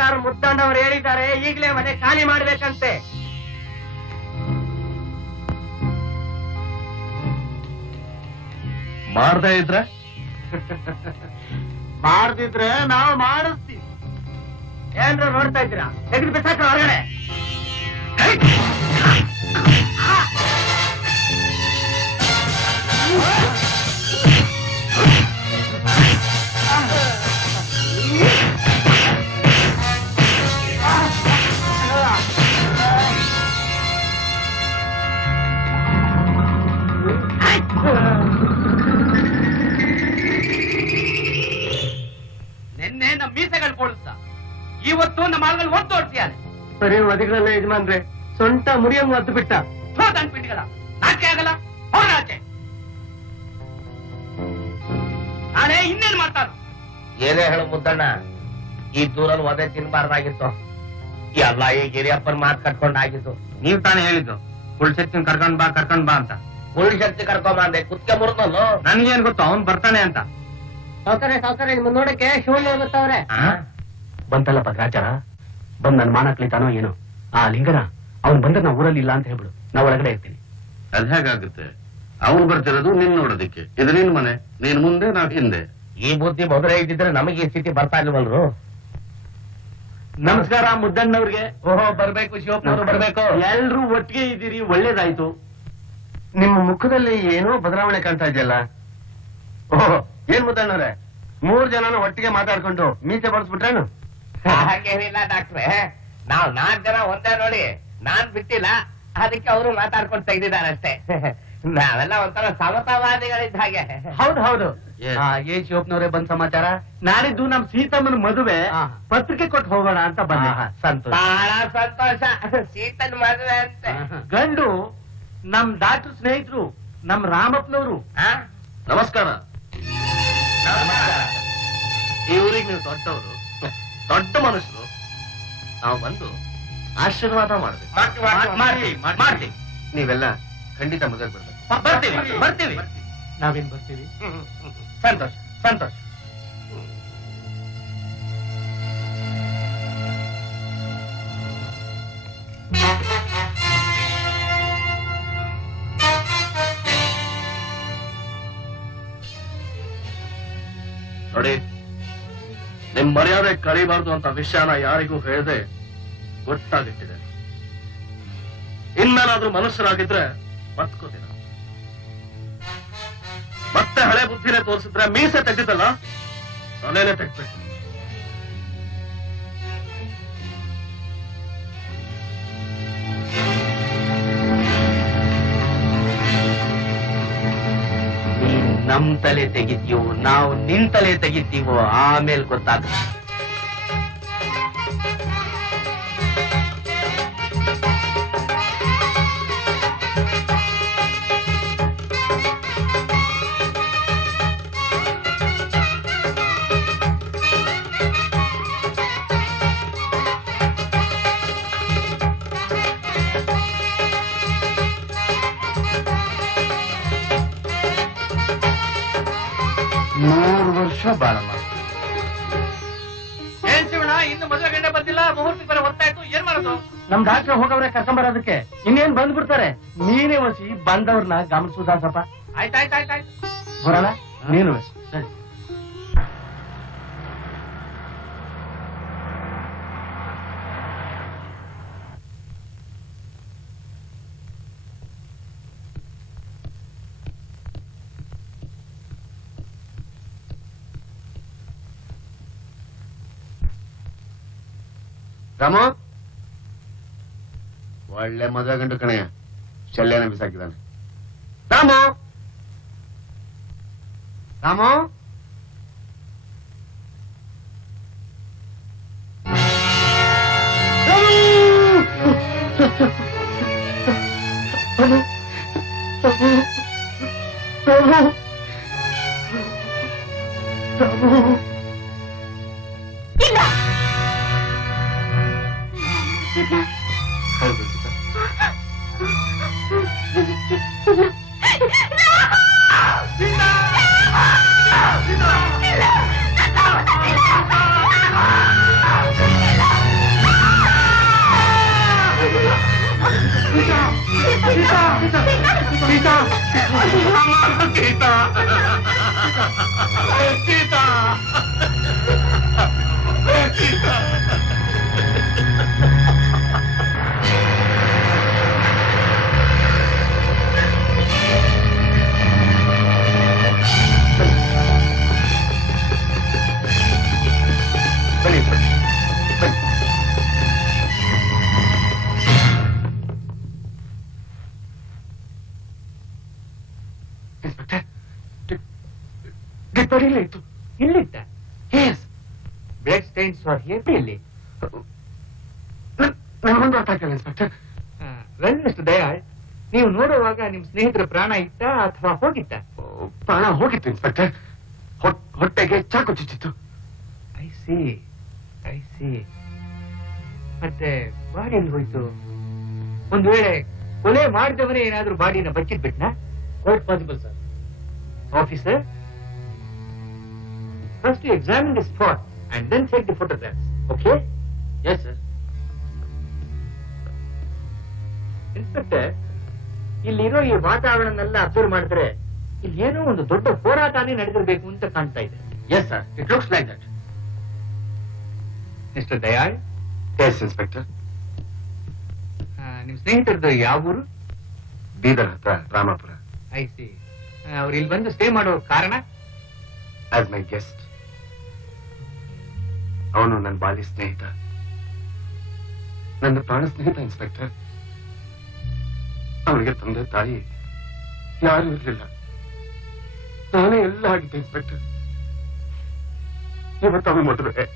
ಸಾವುಕಾರ ಮುದ್ದಣ್ಣವ್ರು ಹೇಳಿದ್ದಾರೆ, ಈಗಲೇ ಮನೆ ಖಾಲಿ ಮಾಡ್ಬೇಕಂತೆ. ಮಾಡದೇ ಇದ್ರೆ ಮಾಡ್ದಿದ್ರೆ ನಾವು ಮಾಡಿಸ್ತೀವಿ. ಏನ್ರು ನೋಡ್ತಾ ಇದ್ದೀರಾ? ತೆಗೆದು ಬಿಸಾಕ ಹೊರಗಡೆ. ನಿನ್ನೆ ನಮ್ಮ ಮೀಸೆಗಳು ಬೋಳಿಸ್ದ, ಇವತ್ತು ನಮ್ಮ ಆಳುಗಳು ಒತ್ತು ಹೊಡ್ತೀಯಾನೆ. ಬರೀ ಒದಗಳಲ್ಲ ಯಜಮಾನ್ರೆ, ಸೊಂಟ ಮುರಿಯಂಗ್ ಒದ್ದು ಬಿಟ್ಟ. ತನ್ ಪಿಂಡಿಗಳ ನಾಚೆ ಆಗಲ್ಲ, ಅವ್ರ ನಾಚೆ. ನಾಳೆ ಇನ್ನೇನ್ ಮಾಡ್ತಾನ? ಏನೇ ಹೇಳು ಮುದ್ದಣ್ಣ, ಈ ದೂರಲ್ಲಿ ಒದೆ ತಿನ್ಬಾರ್ದಾಗಿತ್ತು. ಎಲ್ಲ ಈ ಗಿರಿಯಪ್ಪನ ಮಾತು ಕಟ್ಕೊಂಡಾಗಿತ್ತು. ನೀವ್ ತಾನೇ ಹೇಳಿದ್ದು ಫುಲ್ ಶಕ್ತಿ ಕರ್ಕೊಂಡ್ ಬಾ ಅಂತ. ಫುಲ್ ಶಕ್ತಿ ಕರ್ಕೊಂಬಂದೆ, ಕುತ್ಕೆ ಮುರಿದಲ್ಲೋ. ನನ್ಗೇನ್ ಗೊತ್ತು ಅವನ್ ಬರ್ತಾನೆ ಅಂತ. ಸಾವುಕಾರ ನಿಮ್ಮ ನೋಡಕ್ಕೆ ಶಿವಣ್ಣ ಹೋಗುತ್ತವ್ರೆ. ಬಂತಲ್ಲ ಪದ್ರಾಚಾರ, ಬಂದ್ ನನ್ ಮಾನ ಕ್ಲಿತಾನೋ ಏನೋ. ಆ ಲಿಂಗನ ಅವ್ನ್ ಬಂದ್ರೆ ನಾವು ಊರಲ್ಲಿ ಇಲ್ಲ ಅಂತ ಹೇಳ್ಬಿಡು, ನಾ ಒಳಗಡೆ ಇರ್ತೀನಿ. ಅದ್ ಹೇಗಾಗುತ್ತೆ? ಅವ್ನು ಬರ್ತಿರೋದು ನಿನ್ ನೋಡೋದಿಕ್ಕೆ. ಇದು ನಿನ್ ಮನೆ, ನೀನ್ ಮುಂದೆ ನಾವ್ ಹಿಂದೆ. ಈ ಬುದ್ಧಿ ಮೊದಲೇ ಇದ್ದಿದ್ರೆ ನಮಗೆ ಈ ಸ್ಥಿತಿ ಬರ್ತಾ ಇಲ್ವಲ್ರು. ನಮಸ್ಕಾರ ಮುದ್ದಣ್ಣವ್ರಿಗೆ. ಓಹೋ, ಬರ್ಬೇಕು ಶಿವಪ್ಪನವರು, ಬರ್ಬೇಕು. ಎಲ್ರೂ ಒಟ್ಟಿಗೆ ಇದ್ದೀರಿ, ಒಳ್ಳೇದಾಯ್ತು. ನಿಮ್ಮ ಮುಖದಲ್ಲಿ ಏನೋ ಬದಲಾವಣೆ ಕಾಣ್ತಾ ಇದೆಯಲ್ಲ. ಓಹೋ, ಏನ್ ಮುದ್ದಣ್ಣವ್ರೆ, 3 ಜನನ ಒಟ್ಟಿಗೆ ಮಾತಾಡ್ಕೊಂಡು ಮೀಸೆ ಬರ್ಸ್ಬಿಟ್ರೇನು? ಹಾಗೇನಿಲ್ಲ ಡಾಕ್ಟ್ರೆ, ನಾವ್ 4 ಜನ ಒಂದೇ ನೋಡಿ, ನಾನ್ ಬಿಟ್ಟಿಲ್ಲ, ಅದಕ್ಕೆ ಅವರು ಮಾತಾಡ್ಕೊಂಡು ತೆಗ್ದಿದ್ದಾರೆ ಅಷ್ಟೇ. ನಾವೆಲ್ಲ ಒಂಥರ ಸಮತಾವಾದಿಗಳಿದ್ದ ಹಾಗೆ. ಹೌದು. ಏನ್ ಶಿವಪ್ಪನವ್ರೆ ಬಂದ್ ಸಮಾಚಾರ? ನಾಳಿದ್ದು ನಮ್ ಸೀತಮ್ಮನ ಮದುವೆ ಪತ್ರಿಕೆ ಕೊಟ್ಟು ಹೋಗೋಣ ಅಂತ ಬಂದೆ. ಸಂತೋಷ, ಬಹಳ ಸಂತೋಷ. ಸೀತನ್ ಮದುವೆ ಅಂತೆ. ಗಂಡು ನಮ್ ಡಾಕ್ಟರ್ ಸ್ನೇಹಿತರು, ನಮ್ ರಾಮಪ್ಪನವರು. ನಮಸ್ಕಾರ. ಈ ಊರಿಗೆ ನೀವು ದೊಡ್ಡವರು, ದೊಡ್ಡ ಮನುಷ್ಯರು. ನಾವು ಬಂದು ಆಶೀರ್ವಾದ ಮಾಡ್ತೀವಿ. ನೀವೆಲ್ಲ ಖಂಡಿತ ಮದುವೆ ಬರ್ತೀವಿ. ನಾವೇನ್ ಬರ್ತೀವಿ. ಸಂತೋಷ. ನೋಡಿ, ನಿಮ್ ಮರ್ಯಾದೆ ಕಳಿಬಾರ್ದು ಅಂತ ವಿಷಯನ ಯಾರಿಗೂ ಹೇಳದೆ ಗೊತ್ತಾಗಿಟ್ಟಿದೆ. ಇನ್ಮೇಲಾದ್ರೂ ಮನುಷ್ಯರಾಗಿದ್ರೆ ಬದುಕೋದಿಲ್ಲ. ಮತ್ತೆ ಹಳೆ ಬುದ್ಧಿನೇ ತೋರಿಸಿದ್ರೆ ಮೀಸೆ ತೆಗೆದಿದ್ದಲ್ಲ, ತಲೆನೇ ತೆಗ್ಬೇಕು. ನಮ್ ತಲೆ ತೆಗಿತೀವೋ ನಾವು ನಿನ್ ತಲೆ ತೆಗಿತೀವೋ ಆಮೇಲೆ ಗೊತ್ತಾಗುತ್ತೆ. ಬಾಳಮ್ಮ, ಏನ್ ಶಿವಣ್ಣ, ಇನ್ನು ಮದುವೆ ಗಂಟೆ ಬಂದಿಲ್ಲ, ಮುಹೂರ್ತ ಬರೋ ಹೊತ್ತಾಯ್ತು, ಏನ್ ಮಾಡೋದು? ನಮ್ ಡಾಕ್ಟರ್ ಹೋಗವ್ರೆ ಕರ್ಕೊಂಬರೋದಕ್ಕೆ. ಇನ್ನೇನ್ ಬಂದ್ಬಿಡ್ತಾರೆ. ನೀನೇ ಒಸಿ ಬಂದವ್ರನ್ನ ಗಮನಿಸುದಾಸಪ್ಪ. ಆಯ್ತಾಯ್ತಾಯ್ತಾಯ್ತು. ಬರಲ್ಲ ನೀನು. ಸರಿ. ರಾಮು, ಒಳ್ಳೆ ಮದುವೆ ಗಂಡು ಕಣಯ್ಯ, ಶಲ್ಯನ ಬಿಸಾಕಿದ್ದಾನೆ. ರಾಮು, ಹೌದು ಸೀತಾ. ಇಲ್ಲ ಬನ್ನಿ ಬನ್ನಿ. ಇನ್ಸ್ಪೆಕ್ಟರ್, ಡೆಡ್ ಬಾಡಿ ಇಲ್ಲೇ ಇತ್ತು. ಇಲ್ಲಿಟ್ಟ yes, blood stains are here ಇಲ್ಲಿ. ನನಗೊಂದು ಅರ್ಥ ಆಗ್ತಿಲ್ಲ ಇನ್ಸ್ಪೆಕ್ಟರ್. ವೆಲ್ ಮಿಸ್ಟರ್ ದಯಾಳ್, ನೀವು ನೋಡುವಾಗ ನಿಮ್ ಸ್ನೇಹಿತರ ಪ್ರಾಣ ಇತ್ತ ಅಥವಾ ಹೋಗಿತ್ತ? ಪ್ರಾಣ ಹೋಗಿತ್ತು ಇನ್ಸ್ಪೆಕ್ಟರ್. ಹೊಟ್ಟೆಗೆ ಚಾಕು ಚುಚ್ಚಿತ್ತು. I see. ಮತ್ತೆ ಬಾಡಿ ಎಲ್ಲಿ ಹೋಯ್ತು? ಒಂದು ವೇಳೆ ಕೊಲೆ ಮಾಡಿದವನೇ ಏನಾದ್ರೂ ಬಾಡಿನ ಬಚ್ಚಿಟ್ಬಿಟ್ನಾ? Quite possible sir. Officer, first you examine the spot and then take the photographs. Okay? Yes sir. Inspector, ಇಲ್ಲಿರೋ ಈ ವಾತಾವರಣನೆಲ್ಲ ಅಬ್ಸರ್ವ್ ಮಾಡಿದ್ರೆ ಇಲ್ಲಿ ಏನೋ ಒಂದು ದೊಡ್ಡ ಹೋರಾಟನೇ ನಡೆದಿರಬೇಕು ಅಂತ ಕಾಣ್ತಾ ಇದೆ. Yes sir, it looks like that. Mister Dayal, S inspector. ನಿಮ್ ಸ್ನೇಹಿತರದ್ದು ಯಾವ ಊರು? ಬೀದರ್ ಹತ್ರ ರಾಮಾಪುರ. I C. ಅವ್ರು ಇಲ್ಲಿ ಬಂದು ಸ್ಟೇ ಮಾಡೋ ಕಾರಣ? ಆಸ್ ಮೈ ಗೆಸ್ಟ್. ಅವನು ನನ್ನ ಬಾಲ್ಯ ಸ್ನೇಹಿತ, ನನ್ನ ಪ್ರಾಣ ಸ್ನೇಹಿತ ಇನ್ಸ್ಪೆಕ್ಟರ್. ಅವನಿಗೆ ತಂದೆ ತಾಯಿ ಯಾರು ಇರಲಿಲ್ಲ. ನಾನೇ ಎಲ್ಲ ಆಗಿದ್ದೆ ಇನ್ಸ್ಪೆಕ್ಟರ್. ಇವತ್ತು ಅವನು ಮದುವೆ.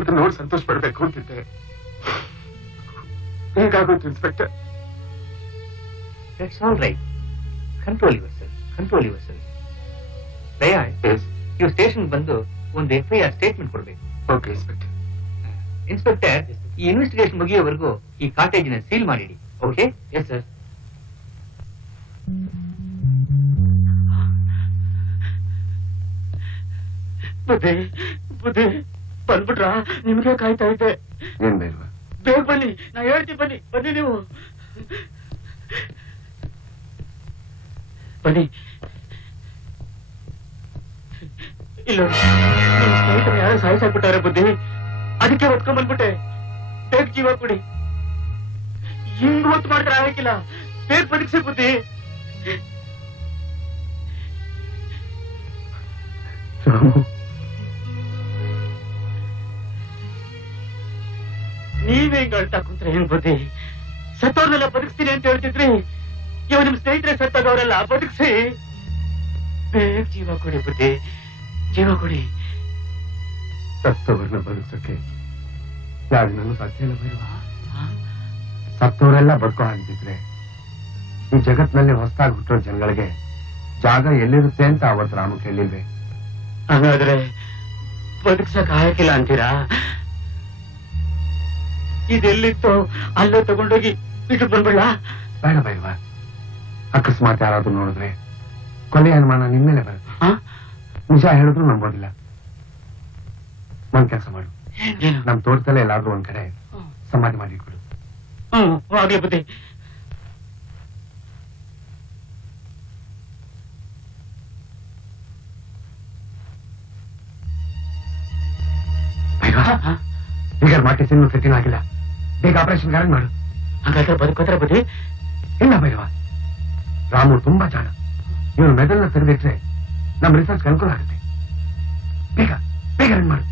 ಅದು ನೋಡಿ ಸಂತೋಷ ಪಡ್ಬೇಕು ಅಂತಿದ್ದೆ. ಹೇಗಾಗೋಯ್ತು inspector? That's all right. Control yourself. Dayal, ನೀವು ಸ್ಟೇಷನ್ ಬಂದು ಒಂದು FIR ಸ್ಟೇಟ್ಮೆಂಟ್ ಕೊಡ್ಬೇಕು. Okay inspector. ಇನ್ಸ್ಪೆಕ್ಟರ್, ಈ ಇನ್ವೆಸ್ಟಿಗೇಷನ್ ಮುಗಿಯೋವರೆಗೂ ಈ ಕಾಟೇಜಿನ ಸೀಲ್ ಮಾಡಿಡಿ. ಓಕೆ? Yes sir. ಬುದ್ಧಿ ಬಂದ್ಬಿಟ್ರಾ? ನಿಮ್ಗೆ ಕಾಯ್ತಾ ಇದ್ದೆ. ಏನ್ ಬೇಲ್ವಾ? ಬೇಗ ಬನ್ನಿ, ನಾ ಹೇಳ್ತೀನಿ. ಬನ್ನಿ ನೀವು. ಬನ್ನಿ. ಇಲ್ಲ, ನಿಮ್ಮ ಸ್ನೇಹಿತರು ಯಾರು ಸಾಯಿಸಾಕ್ಬಿಟ್ಟಾರೆ ಬುದ್ಧಿ. ಅದಕ್ಕೆ ಹೊತ್ಕೊಂಡ್ ಬಂದ್ಬಿಟ್ಟೆ. ಬೇಗ ಜೀವ ಕೊಡಿ. ಹಿಂಗ್ ಹೊತ್ತು ಮಾಡಿದ್ರೆ ಆಗಕ್ಕಿಲ್ಲ. ಬೇಗ ಬದುಕ್ಸಿ ಬುದ್ಧಿ. ನೀವೇ ಹಿಂಗ್ ಅಳ್ತಾ ಕುಂತ್ರೆ ಹೆಂಗ್ ಬುದ್ಧಿ? ಸತ್ತವ್ರನ್ನೆಲ್ಲ ಬದುಕ್ತೀನಿ ಅಂತ ಹೇಳ್ತಿದ್ರಿ. ಇವ್ ನಿಮ್ ಸ್ನೇಹಿತರೆ ಸತ್ತಾಗವರೆಲ್ಲ ಬದುಕ್ಸಿ. ಬೇಗ ಜೀವ ಕೊಡಿ ಬುದ್ಧಿ, ಜೀವ ಕೊಡಿ. ಸತ್ತವರನ್ನ ಬದುಕಕ್ಕೆ ಯಾರು ನಾನು ಸಾಧ್ಯ ಇಲ್ಲ ಬೇಲ್ವಾ? ಸತ್ತವರೆಲ್ಲ ಬದುಕೋ ಹಾಗಿದ್ರೆ ಈ ಜಗತ್ನಲ್ಲಿ ಹೊಸದಾಗಿ ಹುಟ್ಟಿರೋ ಜನಗಳಿಗೆ ಜಾಗ ಎಲ್ಲಿರುತ್ತೆ ಅಂತ ಅವತ್ತು ರಾಮು ಕೇಳಿಲ್ವೇ? ಹಾಗಾದ್ರೆ ಬದುಕ್ಸಕ್ ಆಗಕ್ಕಿಲ್ಲ ಅಂತೀರಾ? ಇದೆಲ್ಲಿತ್ತು ಅಲ್ಲೇ ತಗೊಂಡೋಗಿ ಬಿಟ್ಟು ಬಂದ್ಬಿಡ್ಲಾ? ಬೇಡ ಬೇಲ್ವಾ, ಅಕಸ್ಮಾತ್ ಯಾರಾದ್ರೂ ನೋಡಿದ್ರೆ ಕೊಲೆ ಅನುಮಾನ ನಿಮ್ಮೇಲೆ ಬರುತ್ತೆ. ನಿಜ ಹೇಳಿದ್ರು ನಂಬೋದಿಲ್ಲ. ಒಂದ್ ಕೆಲಸ ಮಾಡು, ನಮ್ ತೋಟದಲ್ಲೇ ಎಲ್ಲಾದ್ರೂ ಒಂದ್ ಕಡೆ ಸಮಾಧಿ ಮಾಡಿಟ್ಬಿಡು. ಆಗ್ಲಿ ಬುದ್ಧಿ. ಈಗ ಮಾರ್ಟಿಸ್ ಇನ್ನೂ ಸೆಟ್ಟಿಂಗ್ ಆಗಿಲ್ಲ. ಬೇಗ ಆಪರೇಷನ್ ಗಾರ್ಡ್ ಮಾಡು. ಹಾಗಾದ್ರೆ ಬದುಕೋತಾರೆ ಬುದ್ಧಿ? ಇಲ್ಲ ಭೈರವ, ರಾಮು ತುಂಬಾ ಜಾಣ. ಇವನು ಮೆದಲ್ನ ತೆಗೆದಿಟ್ರೆ ನಮ್ಮ ರಿಸರ್ಚ್ ಅನುಕೂಲ ಆಗುತ್ತೆ. ಬೇಗ ಬೇಗ ರನ್ ಮಾಡು.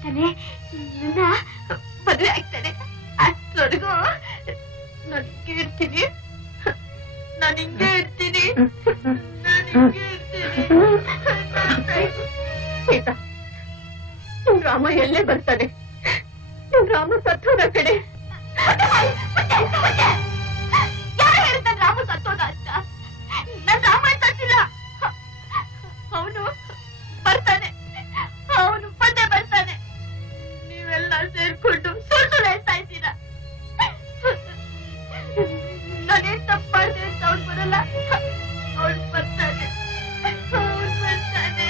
ಆಗ್ತಾನೆ, ನನ್ನ ಮದುವೆ ಆಗ್ತಾನೆ. ಅಷ್ಟೊಳಗೂ ನಾನು ಹಿಂಗೆ ಇರ್ತೀನಿ, ನಾನು ಹಿಂಗೆ ಇರ್ತೀನಿ, ನಾನು ಹಿಂಗೆ ಇರ್ತೀನಿ. ಸೀತಾ, ನಿನ್ ರಾಮ ಎಲ್ಲೇ ಬರ್ತಾನೆ? ನಿನ್ ರಾಮ ಸತ್ತೋದ ಕಡೆ. ಯಾರು ಹೇಳ್ತಾನೆ ರಾಮ ಸತ್ತೋದ ಅಂತ? ನನ್ ರಾಮ ಸತ್ತಿಲ್ಲ. ಅವನು ಬರ್ತಾನೆ, ಅವನು ಬಂದೇ ಬರ್ತಾನೆ. ನೀವೆಲ್ಲ ಸೇರ್ಕೊಂಡು ಸುಳ್ಳು ಹೇಳ್ತಾ ಇದ್ದೀರಾ. ನಾನೇನ್ ತಪ್ಪು ಮಾಡಿದೆ ಅಂತ ಅವ್ನು ಬರಲ್ಲ. ಅವನು ಬರ್ತಾನೆ, ಅವನು ಬರ್ತಾನೆ.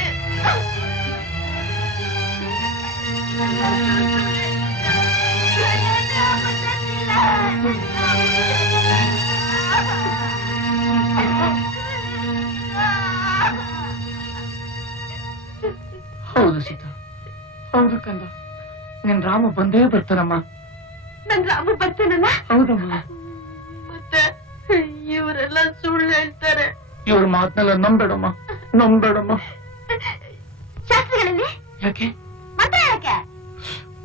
ಹೌದು ಸೀತಾ, ಹೌದು ಕಂದ, ನಿನ್ ರಾಮ ಬಂದೇ ಬರ್ತಾನಮ್ಮ. ನನ್ ರಾಮ ಬರ್ತಾನಲ್ಲ? ಹೌದಮ್ಮ. ಮತ್ತೆ ಇವರೆಲ್ಲ ಸುಳ್ಳು ಹೇಳ್ತಾರೆ. ಇವ್ರ ಮಾತನ್ನೆಲ್ಲ ನಂಬೇಡಮ್ಮ, ನಂಬೇಡಮ್ಮ. ಶಾಸ್ತ್ರಿಗಳಲ್ಲಿ ಯಾಕೆ? ಮಾತ್ರ ಯಾಕೆ?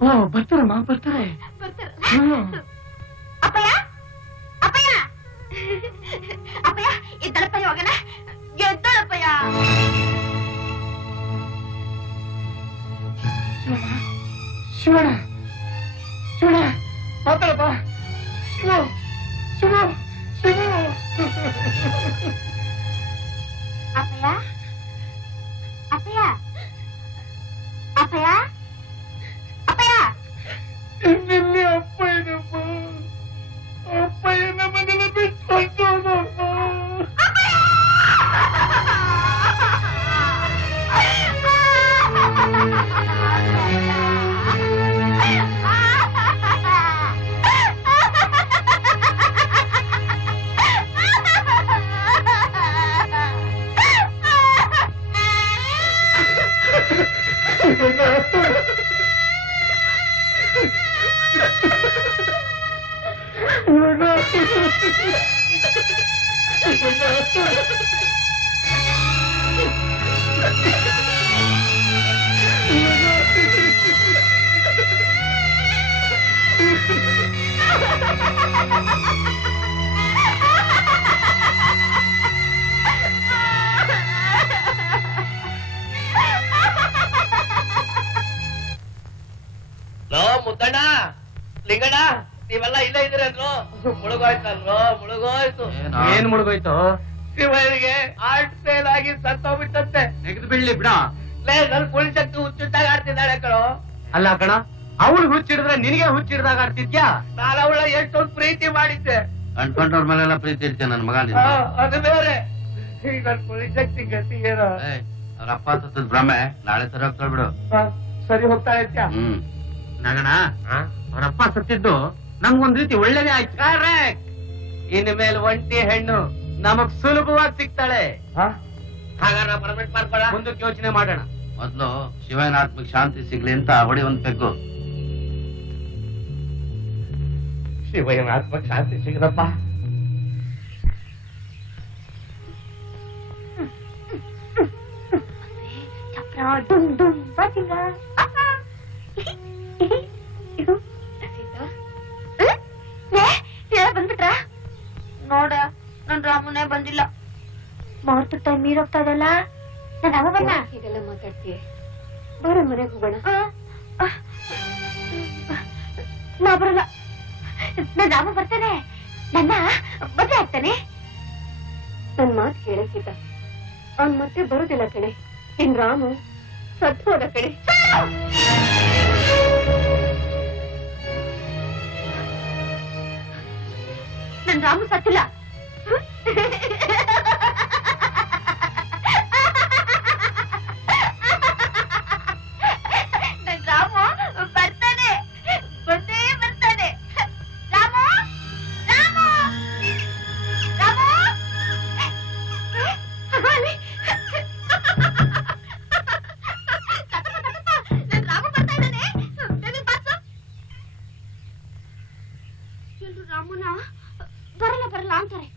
ಓ, ಬರ್ತಾರಮ್ಮ, ಬರ್ತಾರೆ. ಬರ್ತಾರ? ಅಪ್ಪಯ್ಯ, ಅಪ್ಪಯ್ಯ, ಅಪ್ಪಯ್ಯ, ಎದ್ದಳಪ್ಪಯ್ಯ, ಹೋಗಣ. ಎದ್ದಳಪ್ಪಯ್ಯ. ಶಿವಣ್ಣ, ಶಿವಣ್ಣ, ಮಾತಾಡಪ್ಪ. ಶಿವ, ಶಿವ, ಶಿವ. ಅಪ್ಪಯ್ಯ, ಅಪ್ಪಯ್ಯ, ಅಪ್ಪಯ್ಯ, ಅಪ್ಪಯ್ಯ. ಇನ್ನೆಲ್ಲಿ ಅಪ್ಪಯ್ಯನಪ್ಪ, ಅಪ್ಪಯ್ಯನ ಮನೇಲಿ ಬಿಟ್ಟು ಹೊರಟೋದಪ್ಪ. ಮುದ್ದಣ್ಣ, ಲಿಂಗಣ್ಣ, ನೀವೆಲ್ಲ ಇಲ್ಲೇ ಇದ್ದೀರೇನ್ರು? ಮುಳುಗೋಯ್ತಲ್ರು, ಮುಳುಗೋಯ್ತು. ಏನ್ ಮುಳುಗೋಯ್ತು? ಶಿವನಿಗೆ ಹಾರ್ಟ್ ಫೇಲ್ ಆಗಿ ಸತ್ತೋಗ್ಬಿಟ್ಟಂತೆ. ನೆಗೆದು ಬೀಳ್ಲಿ ಬಿಡ. ಲೇ, ನನ್ ಪುಳಿ ಶಕ್ತಿ ಹುಚ್ಚುಟ್ಟಾಗ ಆಡ್ತಿದ್ದಾಳೆ ಕಣೋ. ಅಲ್ಲ ಕಣ, ಅವಳು ಹುಚ್ಚಿಡಿದ್ರೆ ನಿನಗೆ ಹುಚ್ಚಿಡ್ದಾಗ ಆಡ್ತಿದ್ಯಾ? ನಾನು ಅವಳ ಎಷ್ಟೊಂದು ಪ್ರೀತಿ ಮಾಡಿದ್ದೆ. ಅಂಟ್ಕೊಂಡವ್ರ ಮೇಲೆಲ್ಲ ಪ್ರೀತಿ ಇರ್ತೇನೆ ನನ್ನ ಮಗ. ಅದು ಬೇರೆ. ಈಗ ನನ್ ಪುಳಿ ಶಕ್ತಿ ಗತಿ ಏನೋ. ಅವ್ರ ಅಪ್ಪ ಸತ್ತದ ಭ್ರಮೆ, ನಾಳೆ ಸರಿ ಹೋಗ್ತಾಳ್ ಬಿಡು. ಸರಿ ಹೋಗ್ತಾ ಇದ್ಯಾ? ನಗಣ, ಅವರಪ್ಪ ಸತ್ತಿದ್ದು ನಮ್ಗೊಂದ್ ರೀತಿ ಒಳ್ಳೇದೇ ಆಯ್ತು. ಕರೆಕ್ಟ್. ಇನ್ ಮೇಲೆ ಒಂಟಿ ಹೆಣ್ಣು ನಮಗ್ ಸುಲಭವಾಗಿ ಸಿಗ್ತಾಳೆ. ಹಾಗಾದ್ರೆ ಪರ್ಮಿಟ್ ಮಾಡ್ಕೊಳ. ಮುಂದಕ್ಕೆ ಯೋಚನೆ ಮಾಡೋಣ. ಮೊದ್ಲು ಶಿವನ ಆತ್ಮಕ್ ಶಾಂತಿ ಸಿಗ್ಲಿ ಅಂತ ಹೊಡಿ ಒಂದ್ ಪೆಗ್ಗು. ಶಿವನ ಆತ್ಮಕ್ ಶಾಂತಿ ಸಿಗದಪ್ಪ. ಚಕ್ರ ಡುಮ್ ಡುಮ್ ಬಾಸಿಂಗ. ಬಂದ್ಬಿಟ್ರ? ನೋಡ, ನನ್ ರಾಮನೇ ಬಂದಿಲ್ಲ. ಮಾರ್ತ ಟೈಮ್ ಮೀರೋಗ್ತಾ ಇದಲ್ಲ. ನನ್ ರಾಮ ಬನ್ನ. ಹೀಗೆಲ್ಲ ಮಾತಾಡ್ತೀಯ? ಬರೋ ಮನೆಗೆ ಹೋಗೋಣ. ನಾ ಬರಲ್ಲ. ನನ್ ರಾಮ ಬರ್ತಾನೆ, ನನ್ನ ಮದುವೆ ಆಗ್ತಾನೆ. ನನ್ ಮಾತು ಕೇಳಕ್ಕಿದ್ದ, ಅವ್ನ್ ಮತ್ತೆ ಬರುದಿಲ್ಲ ಕಣೆ. ನಿನ್ ರಾಮು ಸತ್ತು ಹೋದ ಕಣೆ. ನನ್ ರಾಮು ಸತ್ತಿಲ್ಲ. ನನ್ ರಾಮು ಬರ್ತಾನೆ, ಬಂದೇ ಬರ್ತಾನೆ. ರಾಮು, ರಾಮು, ರಾಮು. ಅಲ್ಲಿ ನನ್ ರಾಮು ಬರ್ತಾ ಇದ್ದಾನೆ. ಎಲ್ರು ರಾಮುನ ಬರಲ್ಲ ಬರಲ್ಲ ಅಂತಾರೆ.